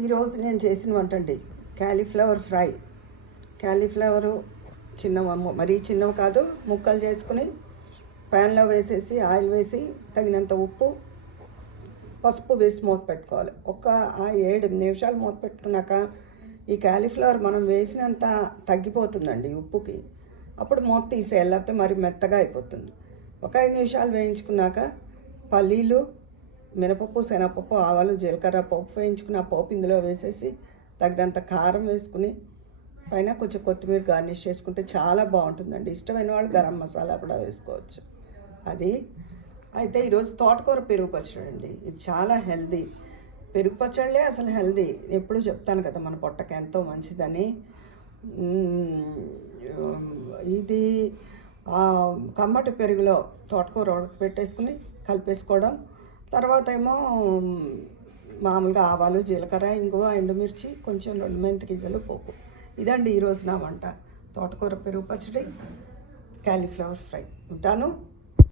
ఈరోజు నేను చేసిన వంట అండి క్యాలీఫ్లవర్ ఫ్రై. క్యాలీఫ్లవరు మరీ చిన్నవి కాదు, ముక్కలు చేసుకుని ప్యాన్లో వేసేసి ఆయిల్ వేసి తగినంత ఉప్పు పసుపు వేసి మూత పెట్టుకోవాలి. 7 నిమిషాలు మూత పెట్టుకున్నాక ఈ క్యాలీఫ్లవర్ మనం వేసినంత తగ్గిపోతుందండి ఉప్పుకి. అప్పుడు మూత తీసేయాలి, లేకపోతే మరి మెత్తగా అయిపోతుంది. 5 నిమిషాలు వేయించుకున్నాక పల్లీలు, మినపప్పు, శనగపప్పు, ఆవాలు, జీలకర్ర పోపు వేయించుకుని ఆ పోపు ఇందులో వేసేసి తగినంత కారం వేసుకుని పైన కొంచెం కొత్తిమీర గార్నిష్ చేసుకుంటే చాలా బాగుంటుందండి. ఇష్టమైన వాళ్ళు గరం మసాలా కూడా వేసుకోవచ్చు. అయితే ఈరోజు తోటకూర పెరుగు పచ్చడి అండి. ఇది చాలా హెల్దీ. పెరుగు పచ్చళ్ళే అసలు హెల్దీ. ఎప్పుడు చెప్తాను కదా, మన పొట్టకి ఎంతో మంచిదని. ఇది కమ్మటి పెరుగులో తోటకూర ఉడకపెట్టేసుకుని కలిపేసుకోవడం. తర్వాత ఏమో మామూలుగా ఆవాలు, జీలకర్ర, ఇంగువ, ఎండుమిర్చి, కొంచెం 2 మెంతి గింజలు, పోపు. ఇదండి ఈరోజు నా వంట. తోటకూర పెరుగు పచ్చడి, క్యాలీఫ్లవర్ ఫ్రై. ఉంటాను.